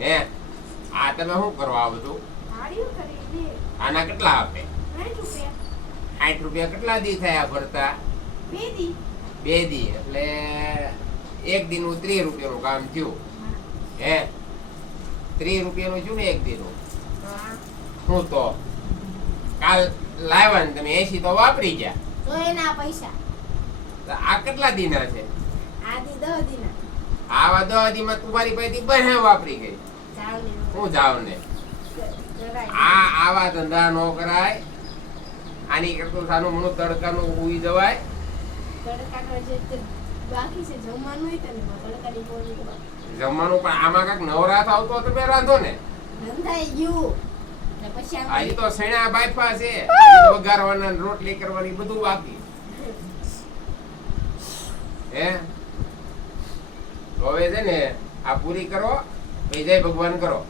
હે આ તમે શું કરવા આવો છો? ભાડ્યું કરી લે. આના કેટલા આપે? 60 રૂપિયા. 60 રૂપિયા કેટલા દી થયા ભરતા? 2 દી. 2 દી એટલે એક દીનું 30 રૂપિયાનું કામ થયું. હે 30 રૂપિયાનું થયું ને એક દીનું. હું તો કાલ લાવ્યા ને તમે 80 તો વાપરી ગયા. તો એના પૈસા. તો આ કેટલા દીના છે? આ દી 10 દીના. આવા 10 દીમાં તમારી પાસેથી બહે વાપરી ગઈ. જાવ ને. હું જાવ ને જરાય. આવા ધંધા નો કરાય. આની કરતું સાનું મનું તડકાનું ઉઈ જવાય. તડકાનો જે બાકી છે જમવાનું હોય તને તડકાની પોળી તો જમવાનું પણ આમાં કાંઈક નવરાત આવતો તમે રાંધો ને. રંધાઈ ગયું. ને પછી હજી તો સણા બાફા છે, વઘારવાના ને રોટલી કરવાની બધું બાકી. હે તો હવે છે ને આ પૂરી કરો પછી જય ભગવાન કરો.